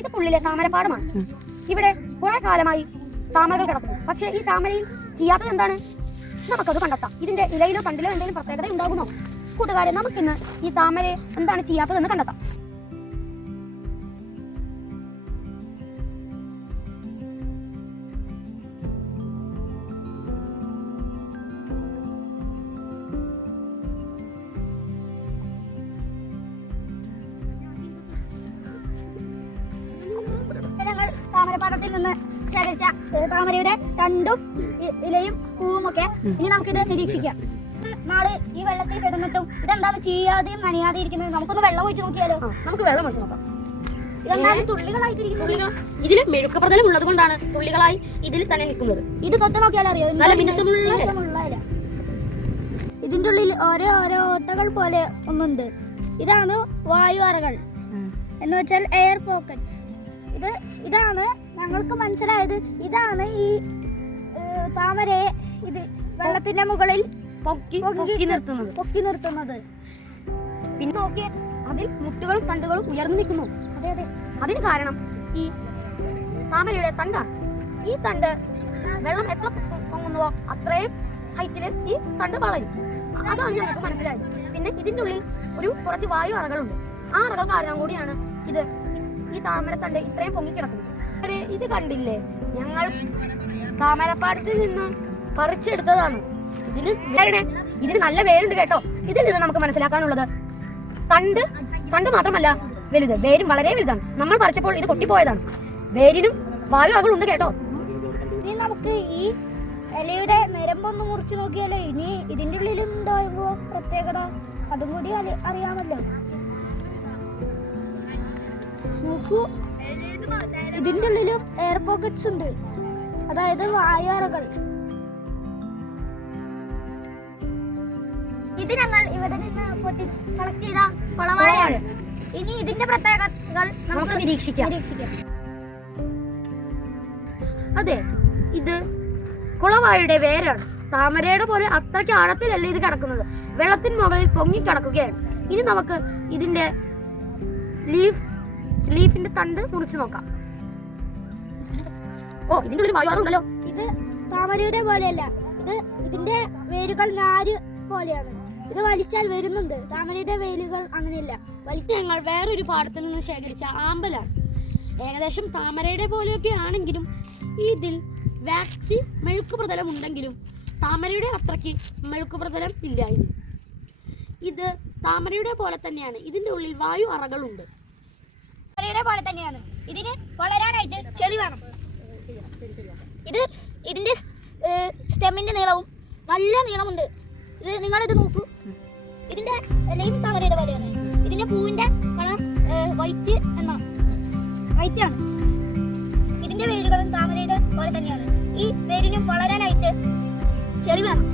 ഇത് പുള്ളിലെ താമരപ്പാടമാണ്. ഇവിടെ കുറെ കാലമായി താമരകൾ കിടക്കുന്നു. പക്ഷേ ഈ താമരയിൽ ചെയ്യാത്തത് എന്താണ്? നമുക്കത് കണ്ടെത്താം. ഇതിന്റെ ഇലയിലോ തണ്ടിലോ എന്തെങ്കിലും പ്രത്യേകത ഉണ്ടാകുമോ? കൂട്ടുകാരെ, നമുക്കിന്ന് ഈ താമരയെ എന്താണ് ചെയ്യാത്തതെന്ന് കണ്ടെത്താം. ഞങ്ങൾ താമരപ്പാടത്തിൽ നിന്ന് ശേഖരിച്ച താമരയുടെ തണ്ടും ഇലയും പൂവും ഒക്കെ ഇനി നമുക്കിത് നിരീക്ഷിക്കാം. നാളെ ഈ വെള്ളത്തിൽ കിടന്നിട്ടും ഇതെന്താണ് ചെയ്യാതെയും നനയാതെ ഇരിക്കുന്നത്? നമുക്കൊന്ന് വെള്ളം ഒഴിച്ച് നോക്കിയാലോ? നമുക്ക് വെള്ളം ഒഴിച്ച് നോക്കാം. ഇതെന്താണ് തുള്ളികളായിട്ടിരിക്കുന്നത്? ഇതിൽ മെഴുക്ക് പ്രതലം ഉള്ളത് കൊണ്ടാണ് തുള്ളികളായി ഇതിൽ തന്നെ നിൽക്കുന്നത്. ഇത് തൊട്ട് നോക്കിയാൽ അറിയോ, നല്ല മിനുസമുള്ള ഇല. ഇതിന്റെ ഉള്ളിൽ ഓരോ ഓട്ടകൾ പോലെ ഒന്നുണ്ട്. ഇതാണ് വായു അറകൾ എന്ന് വെച്ചാൽ എയർ പോക്കറ്റ്സ്. ഇതാണ് ഞങ്ങൾക്ക് മനസ്സിലായത്. ഇതാണ് ഈ താമരയെ ഇത് വെള്ളത്തിന്റെ മുകളിൽ പൊക്കി നിർത്തുന്നത്. പിന്നെ നോക്കിയ അതിൽ മുട്ടുകളും തണ്ടുകളും ഉയർന്നു നിൽക്കുന്നു. അതെ, അതിന് കാരണം ഈ താമരയുടെ തണ്ടാണ്. ഈ തണ്ട് വെള്ളം എത്ര പൊങ്ങുന്നുവോ അത്രയും ഹൈറ്റില് ഈ തണ്ട് വളരും. അതാണ് ഞങ്ങൾക്ക് മനസ്സിലായത്. പിന്നെ ഇതിന്റെ ഉള്ളിൽ കുറച്ച് വായു അറകളുണ്ട്. ആ അറകൾ കാരണം കൂടിയാണ് ഈ താമരത്തണ്ട് ഇത്രയും പൊങ്ങിക്കിടക്കുന്നത്. ഇത് കണ്ടില്ലേ, ഞങ്ങൾ താമരപ്പാടത്തിൽ നിന്ന് പറിച്ചെടുത്തതാണ്. ഇതിന് നല്ല വേരുണ്ട് കേട്ടോ. ഇതിൽ നിന്ന് നമുക്ക് മനസ്സിലാക്കാനുള്ളത് തണ്ട് മാത്രമല്ല വലുത്, വേരും വളരെ വലുതാണ്. നമ്മൾ പറിച്ചപ്പോൾ ഇത് പൊട്ടിപ്പോയതാണ്. വേരിനും വായു അറകളുണ്ട് കേട്ടോ. ഇനി നമുക്ക് ഈ ഇലയുടെ നിരമ്പൊന്ന് മുറിച്ചു നോക്കിയാലോ. ഇനി ഇതിന്റെ ഉള്ളിൽ ഉണ്ടാകുമ്പോ പ്രത്യേകത അതും കൂടി അറിയാമല്ലോ. നോക്കൂ, ഇതിന്റെ ഉള്ളിലും എയർ പോക്കറ്റ്സ് ഉണ്ട്, അതായത് വായു അറകൾ. ഇത് ഞങ്ങൾ ഇവിടെ നിന്ന് കളക്ട് ചെയ്ത കുളവാഴയാണ്. ഇനി ഇതിന്റെ പ്രത്യേകതകൾ നമുക്ക് നിരീക്ഷിക്കാം. അതെ, ഇത് കുളവാഴയുടെ വേരാണ്. താമരയുടെ പോലെ അത്രയ്ക്ക് ആഴത്തിലല്ല ഇത് കിടക്കുന്നത്, വെള്ളത്തിന് മുകളിൽ പൊങ്ങി കിടക്കുകയാണ്. ഇനി നമുക്ക് ഇതിന്റെ ലീഫിന്റെ തണ്ട് മുറിച്ചു നോക്കാം. ഇതിന്റെ ഒരു വായു ഉണ്ടല്ലോ. ഇത് താമരയുടെ പോലെയല്ല, ഇതിന്റെ വേരുകൾ നാര് പോലെയാണ്. ഇത് വലിച്ചാൽ വരുന്നുണ്ട്. താമരയുടെ വേരുകൾ അങ്ങനെയല്ല. ഞങ്ങൾ വേറൊരു പാടത്തിൽ നിന്ന് ശേഖരിച്ച ആമ്പലാണ്. ഏകദേശം താമരയുടെ പോലെയൊക്കെ ആണെങ്കിലും ഇതിൽ വാക്സി മെഴുക്ക് പ്രതലം ഉണ്ടെങ്കിലും താമരയുടെ അത്രയ്ക്ക് മെഴുക്ക് പ്രതലം ഇല്ല. ഇത് താമരയുടെ പോലെ തന്നെയാണ്. ഇതിന്റെ ഉള്ളിൽ വായു അറകളുണ്ട്. താമരയുടെ പോലെ തന്നെയാണ്. ഇതിന് വളരാനായിട്ട് ചെളി വേണം. ഇതിന്റെ സ്റ്റെമ്മിന്റെ നീളവും നല്ല നീളമുണ്ട്. നിങ്ങളിത് നോക്കൂ. ഇതിന്റെ ഇലയും താമരയുടെ പോലെയാണ്. ഇതിന്റെ പൂവിന്റെ കളർ വൈറ്റ് ആണ്. ഇതിന്റെ വേരുകളും താമരയുടെ പോലെ തന്നെയാണ്. ഈ വേരിനും വളരാനായിട്ട് ചെളി വേണം.